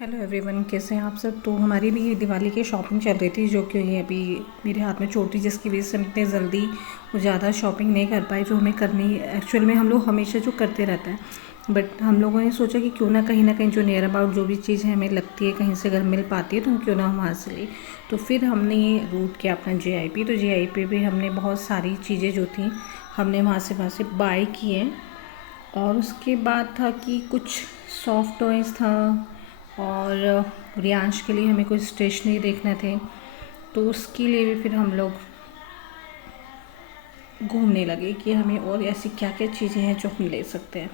Hello everyone, कैसे हैं आप सब। तो हमारी भी दिवाली की शॉपिंग चल रही थी, जो कि ये अभी मेरे हाथ में चोट थी, जिसकी वजह से हम इतने जल्दी ज़्यादा शॉपिंग नहीं कर पाए जो हमें करनी एक्चुअल में हम लोग हमेशा जो करते रहते हैं। बट हम लोगों ने सोचा कि क्यों ना कहीं जो नियर अबाउट जो भी चीज़ें हमें लगती है कहीं से अगर मिल पाती है तो हम क्यों ना हम वहाँ से लें। तो फिर हमने ये रूट किया अपना JIP। तो JIP पे हमने बहुत सारी चीज़ें जो थी हमने वहाँ से बाय किए। और उसके बाद था कि कुछ सॉफ्ट टॉयज़ था, और रियांश के लिए हमें कुछ स्टेशनरी देखने थे। तो उसके लिए भी फिर हम लोग घूमने लगे कि हमें और ऐसी क्या क्या चीज़ें हैं जो हम ले सकते हैं।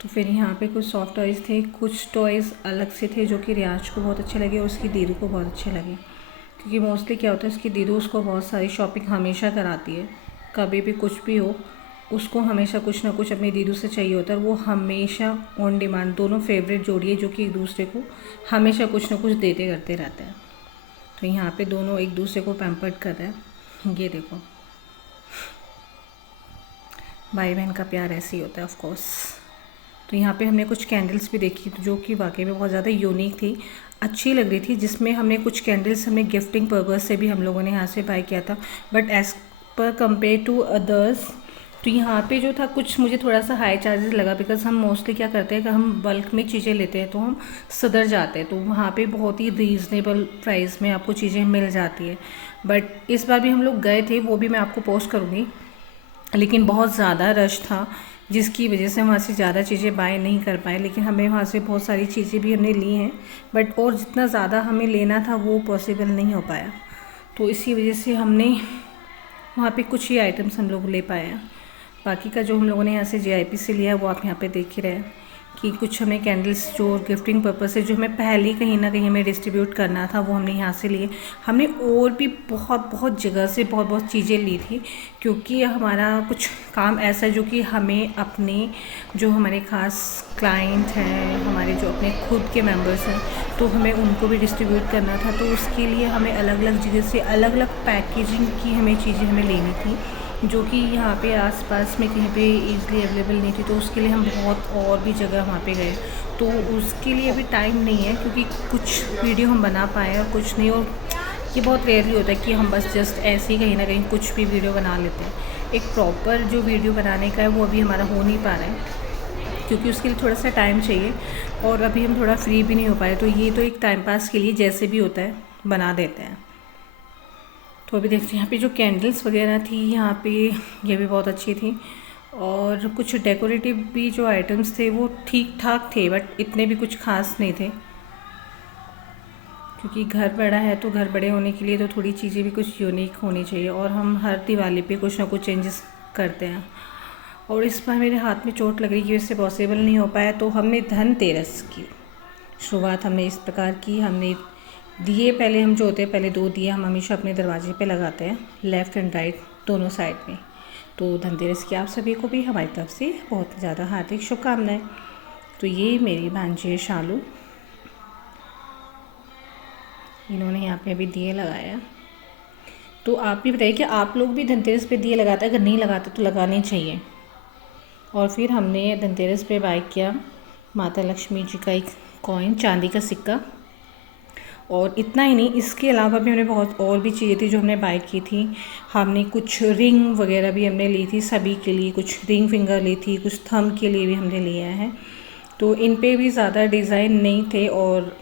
तो फिर यहाँ पे कुछ सॉफ्ट टॉयज़ थे, कुछ टॉयज़ अलग से थे जो कि रियांश को बहुत अच्छे लगे और उसकी दीदू को बहुत अच्छे लगे। क्योंकि मोस्टली क्या होता है, उसकी दीदू उसको बहुत सारी शॉपिंग हमेशा कराती है, कभी भी कुछ भी हो उसको हमेशा कुछ ना कुछ अपनी दीदू से चाहिए होता है। वो हमेशा ऑन डिमांड, दोनों फेवरेट जोड़ी है जो कि एक दूसरे को हमेशा कुछ ना कुछ देते करते रहते हैं। तो यहाँ पे दोनों एक दूसरे को पैम्पर्ड कर रहे हैं। ये देखो, भाई बहन का प्यार ऐसे ही होता है ऑफ कोर्स। तो यहाँ पे हमने कुछ कैंडल्स भी देखी जो कि वाकई में बहुत ज़्यादा यूनिक थी, अच्छी लग रही थी। जिसमें हमने कुछ कैंडल्स हमने गिफ्टिंग पर्पज़ से भी हम लोगों ने यहाँ से बाय किया था। But as per compare to others, तो यहाँ पे जो था कुछ मुझे थोड़ा सा हाई चार्जेस लगा। बिकॉज हम मोस्टली क्या करते हैं कि हम बल्क में चीज़ें लेते हैं तो हम सदर जाते हैं, तो वहाँ पे बहुत ही रीज़नेबल प्राइस में आपको चीज़ें मिल जाती है। बट इस बार भी हम लोग गए थे, वो भी मैं आपको पोस्ट करूँगी, लेकिन बहुत ज़्यादा रश था जिसकी वजह से वहाँ से ज़्यादा चीज़ें बाय नहीं कर पाए। लेकिन हमें वहाँ से बहुत सारी चीज़ें भी हमने ली हैं, बट और जितना ज़्यादा हमें लेना था वो पॉसिबल नहीं हो पाया। तो इसी वजह से हमने वहाँ पे कुछ ही आइटम्स हम लोग ले पाए हैं। बाकी का जो हम लोगों ने यहाँ से JIP से लिया है वो आप यहाँ पे देख ही रहे हैं कि कुछ हमें कैंडल्स जो गिफ्टिंग पर्पस से जो हमें पहले ही कहीं ना कहीं हमें डिस्ट्रीब्यूट करना था वो हमने यहाँ से लिए। हमने और भी बहुत बहुत जगह से बहुत बहुत चीज़ें ली थी, क्योंकि हमारा कुछ काम ऐसा है जो कि हमें अपने जो हमारे ख़ास क्लाइंट हैं, हमारे जो अपने खुद के मेंबर्स हैं, तो हमें उनको भी डिस्ट्रीब्यूट करना था। तो उसके लिए हमें अलग अलग जगह से अलग अलग पैकेजिंग की हमें चीज़ें हमें लेनी थी, जो कि यहाँ पे आसपास में कहीं पे इजीली अवेलेबल नहीं थी। तो उसके लिए हम बहुत और भी जगह वहाँ पे गए। तो उसके लिए अभी टाइम नहीं है, क्योंकि कुछ वीडियो हम बना पाए और कुछ नहीं। और ये बहुत रेयरली होता है कि हम बस जस्ट ऐसे ही कहीं ना कहीं कुछ भी वीडियो बना लेते हैं। एक प्रॉपर जो वीडियो बनाने का है वो अभी हमारा हो नहीं पा रहा है, क्योंकि उसके लिए थोड़ा सा टाइम चाहिए और अभी हम थोड़ा फ्री भी नहीं हो पाए। तो ये तो एक टाइम पास के लिए जैसे भी होता है बना देते हैं। तो अभी देखते हैं यहाँ पे जो कैंडल्स वगैरह थी यहाँ पे, ये भी बहुत अच्छी थी। और कुछ डेकोरेटिव भी जो आइटम्स थे वो ठीक ठाक थे, बट इतने भी कुछ खास नहीं थे। क्योंकि घर बड़ा है तो घर बड़े होने के लिए तो थोड़ी चीज़ें भी कुछ यूनिक होनी चाहिए, और हम हर दिवाली पे कुछ ना कुछ चेंजेस करते हैं। और इस बार मेरे हाथ में चोट लग रही की वजह से पॉसिबल नहीं हो पाया। तो हमने धनतेरस की शुरुआत हमने इस प्रकार की, हमने दिए पहले हम जो होते हैं, पहले 2 दिए हम हमेशा अपने दरवाजे पे लगाते हैं, लेफ़्ट एंड राइट दोनों साइड में। तो धनतेरस की आप सभी को भी हमारी तरफ से बहुत ज़्यादा हार्दिक शुभकामनाएं। तो ये मेरी भांजी है शालू, इन्होंने यहाँ पे अभी दिए लगाए हैं। तो आप भी बताइए कि आप लोग भी धनतेरस पे दिए लगाते हैं, अगर नहीं लगाते तो लगाने चाहिए। और फिर हमने धनतेरस पे बाय किया माता लक्ष्मी जी का एक कॉइन, चांदी का सिक्का। और इतना ही नहीं, इसके अलावा भी हमने बहुत और भी चीज़ें थी जो हमने बाय की थी। हमने कुछ रिंग वगैरह भी हमने ली थी सभी के लिए, कुछ रिंग फिंगर ली थी, कुछ थंब के लिए भी हमने लिया है। तो इन पे भी ज़्यादा डिज़ाइन नहीं थे, और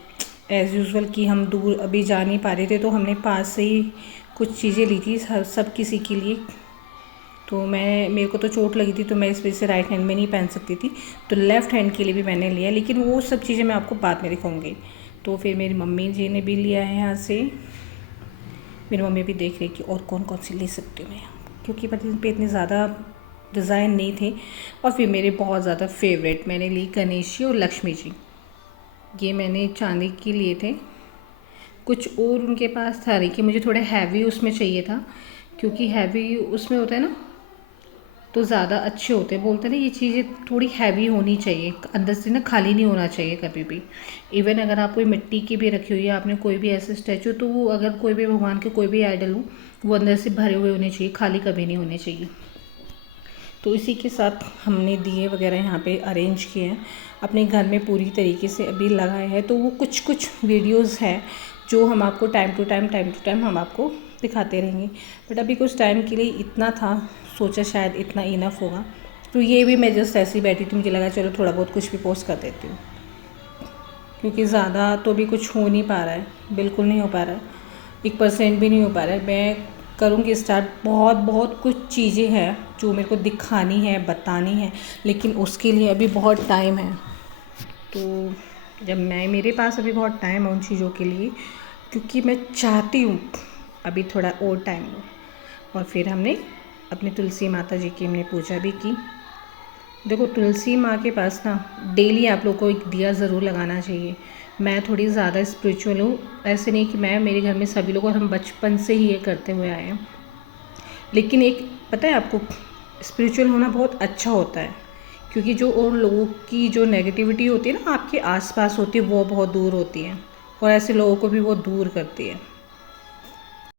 एज़ यूजुअल कि हम दूर अभी जा नहीं पा रहे थे तो हमने पास से ही कुछ चीज़ें ली थी सब किसी के लिए। तो मेरे को तो चोट लगी थी तो मैं इस वजह से राइट हैंड में नहीं पहन सकती थी, तो लेफ़्ट हैंड के लिए भी मैंने लिया, लेकिन वो सब चीज़ें मैं आपको बाद में दिखाऊंगी। तो फिर मेरी मम्मी जी ने भी लिया है यहाँ से। मेरी मम्मी भी देख रही कि और कौन कौन सी ले सकती हूँ मैं, क्योंकि इन पे इतने ज़्यादा डिज़ाइन नहीं थे। और फिर मेरे बहुत ज़्यादा फेवरेट मैंने ली गणेश जी और लक्ष्मी जी। ये मैंने चांदी के लिए थे, कुछ और उनके पास था नहीं कि मुझे थोड़े हैवी उसमें चाहिए था, क्योंकि हैवी उसमें होता है ना तो ज़्यादा अच्छे होते हैं। बोलते हैं ना ये चीज़ें थोड़ी हैवी होनी चाहिए, अंदर से ना खाली नहीं होना चाहिए कभी भी। इवन अगर आप कोई मिट्टी की भी रखी हुई है आपने कोई भी ऐसे स्टैचू, तो वो अगर कोई भी भगवान के कोई भी आइडल हो वो अंदर से भरे हुए होने चाहिए, खाली कभी नहीं होने चाहिए। तो इसी के साथ हमने दिए वगैरह यहाँ पे अरेंज किए हैं अपने घर में पूरी तरीके से अभी लगाए हैं। तो वो कुछ वीडियोस हैं जो हम आपको टाइम टू टाइम हम आपको दिखाते रहेंगे। बट अभी कुछ टाइम के लिए इतना था, सोचा शायद इतना इनफ होगा। तो ये भी मैं जस्ट ऐसे ही बैठी थी, मुझे लगा चलो थोड़ा बहुत कुछ भी पोस्ट कर देती हूँ, क्योंकि ज़्यादा तो भी कुछ हो नहीं पा रहा है, बिल्कुल नहीं हो पा रहा है, 1% भी नहीं हो पा रहा है। मैं करूँगी स्टार्ट, बहुत कुछ चीज़ें हैं जो मेरे को दिखानी है, बतानी है, लेकिन उसके लिए अभी बहुत टाइम है। तो जब मेरे पास अभी बहुत टाइम है उन चीज़ों के लिए, क्योंकि मैं चाहती हूँ अभी थोड़ा और टाइम हो। और फिर हमने अपने तुलसी माता जी की हमने पूजा भी की। देखो तुलसी माँ के पास ना डेली आप लोग को एक दिया ज़रूर लगाना चाहिए। मैं थोड़ी ज़्यादा स्पिरिचुअल हूँ, ऐसे नहीं कि मेरे घर में सभी लोग और हम बचपन से ही ये करते हुए आए हैं, लेकिन एक पता है आपको, स्पिरिचुअल होना बहुत अच्छा होता है, क्योंकि जो और लोगों की जो नेगेटिविटी होती है ना आपके आसपास होती है, वो बहुत दूर होती है और ऐसे लोगों को भी वो दूर करती है।